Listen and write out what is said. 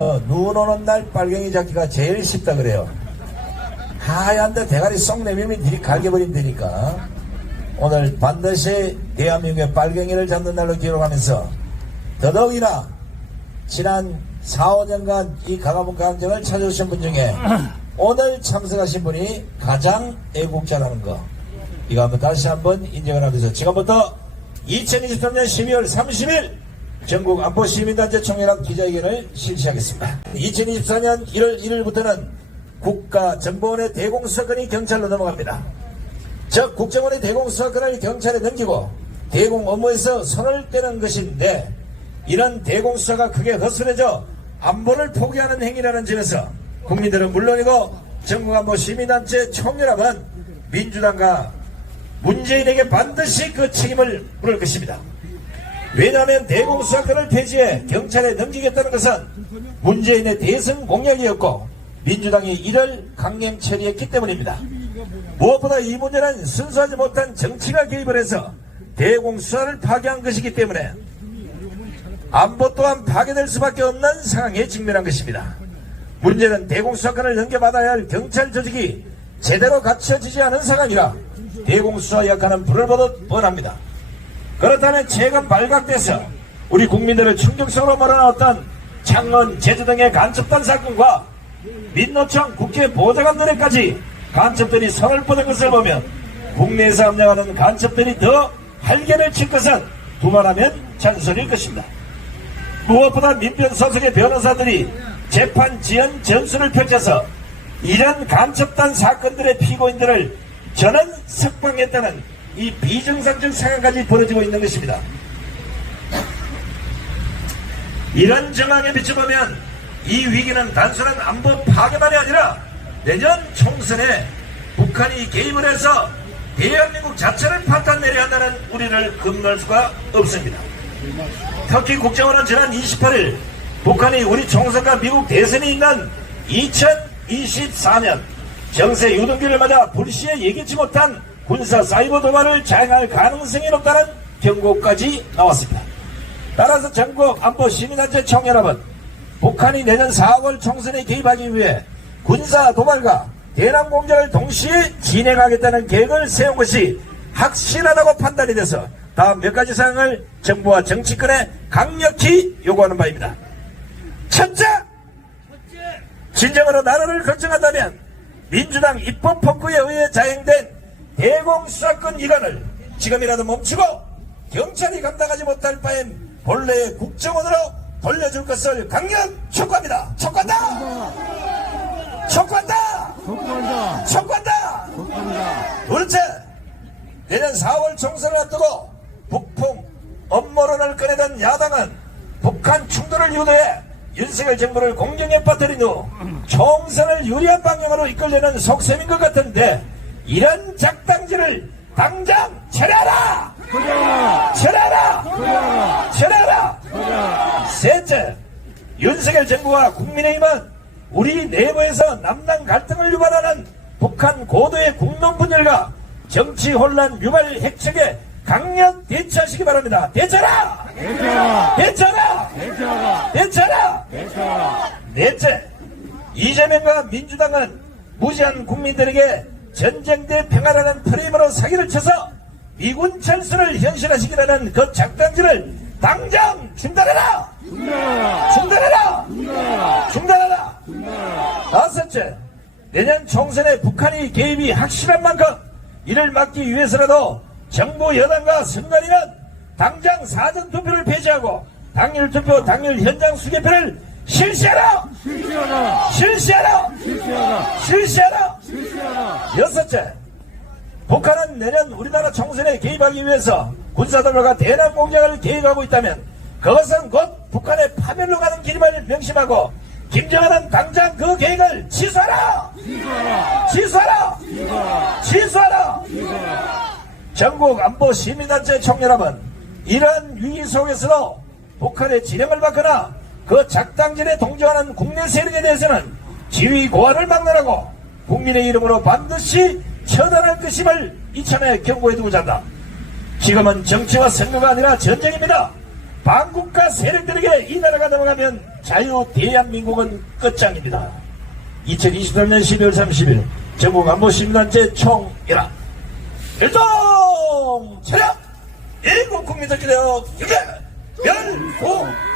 어, 눈 오는 날 빨갱이 잡기가 제일 쉽다 그래요. 하얀데 대가리 쏙 내밀면 들이 갈겨버린다니까. 오늘 반드시 대한민국의 빨갱이를 잡는 날로 기록하면서 더더욱이나 지난 4, 5년간 이 강화문 강정을 찾아오신 분 중에 오늘 참석하신 분이 가장 애국자라는 거. 이거 한번 다시 한번 인정을 하면서 지금부터 2023년 12월 30일 전국 안보 시민단체 총연합 기자회견을 실시하겠습니다. 2024년 1월 1일부터는 국가정보원의 대공수사권이 경찰로 넘어갑니다. 즉 국정원의 대공수사권을 경찰에 넘기고 대공 업무에서 손을 떼는 것인데 이런 대공수사가 크게 거스려져 안보를 포기하는 행위라는 점에서 국민들은 물론이고 전국안보 시민단체 총연합은 민주당과 문재인에게 반드시 그 책임을 물을 것입니다. 왜냐하면 대공수사권을 폐지해 경찰에 넘기겠다는 것은 문재인의 대선 공약이었고 민주당이 이를 강행 처리했기 때문입니다. 무엇보다 이 문제는 순수하지 못한 정치가 개입을 해서 대공수사를 파괴한 것이기 때문에 안보 또한 파괴될 수밖에 없는 상황에 직면한 것입니다. 문제는 대공수사권을 넘겨받아야 할 경찰 조직이 제대로 갖춰지지 않은 상황이라 대공수사 역할은 불을 보듯 뻔합니다. 그렇다면 최근 발각돼서 우리 국민들을 충격적으로 몰아넣었던 창원, 제주 등의 간첩단 사건과 민노총 국회 보좌관들에까지 간첩들이 손을 뻗은 것을 보면 국내에서 함량하는 간첩들이 더 활개를 칠 것은 두말하면 잔소리일 것입니다. 무엇보다 민변 소속의 변호사들이 재판 지연 전술을 펼쳐서 이런 간첩단 사건들의 피고인들을 전원 석방했다는 이 비정상적 상황까지 벌어지고 있는 것입니다. 이런 정황에 비춰보면 이 위기는 단순한 안보 파괴만이 아니라 내년 총선에 북한이 개입을 해서 대한민국 자체를 판단내려 한다는 우리를 금할 수가 없습니다. 터키 국정원은 지난 28일 북한이 우리 총선과 미국 대선이 있는 2024년 정세 유동기를 맞아 불시에 예기치 못한 군사 사이버 도발을 자행할 가능성이 높다는 경고까지 나왔습니다. 따라서 전국 안보 시민단체 총연합은 북한이 내년 4월 총선에 개입하기 위해 군사 도발과 대남 공작을 동시에 진행하겠다는 계획을 세운 것이 확실하다고 판단이 돼서 다음 몇 가지 사항을 정부와 정치권에 강력히 요구하는 바입니다. 첫째, 진정으로 나라를 걱정한다면 민주당 입법 폭구에 의해 자행된 대공 수사권 이관을 지금이라도 멈추고 경찰이 감당하지 못할 바엔 본래의 국정원으로 돌려줄 것을 강력 촉구합니다. 촉구한다! 촉구한다! 독한다. 촉구한다! 독한다. 둘째, 내년 4월 총선을 앞두고 북풍 업무론을 꺼내던 야당은 북한 충돌을 유도해 윤석열 정부를 공정에 빠뜨린 후 총선을 유리한 방향으로 이끌려는 속셈인 것 같은데 이런 작당지를 당장! 그래. 철회하라! 그래. 셋째, 윤석열 정부와 국민의힘은 우리 내부에서 남남 갈등을 유발하는 북한 고도의 국론 분열과 정치 혼란 유발 핵책에 강력 대처하시기 바랍니다. 대처라. 대처라! 대처라. 대처라! 대처라. 넷째, 이재명과 민주당은 무지한 국민들에게 전쟁 대 평화라는 프레임으로 사기를 쳐서 미군 철수를 현실화시키라는 그 작당지를 당장 중단해라! 중단해라! 중단하라. 다섯째, 내년 총선에 북한이 개입이 확실한 만큼 이를 막기 위해서라도 정부 여당과 선관위는 당장 사전 투표를 폐지하고 당일 투표, 당일 현장 수개표를 실시하라! 실시하라. 실시하라! 실시하라. 실시하라! 여섯째, 북한은 내년 우리나라 총선에 개입하기 위해서 군사들과 대남 공작을 계획하고 있다면 그것은 곧 북한의 파멸로 가는 길임을 명심하고 김정은은 당장 그 계획을 취소하라! 취소하라. 취소하라! 전국 안보 시민단체 총연합은 이러한 위기 속에서도 북한의 진행을 받거나 그 작당질에 동조하는 국내 세력에 대해서는 지휘 고하를 막론하고 국민의 이름으로 반드시 처단할 것임을 이참에 경고해두고자 한다. 지금은 정치와 선거가 아니라 전쟁입니다. 반국가 세력들에게 이 나라가 넘어가면 자유 대한민국은 끝장입니다. 2023년 12월 30일 정부안보시민단체 총연합 일동 차량 일곱 국민들끼리 규제 멸공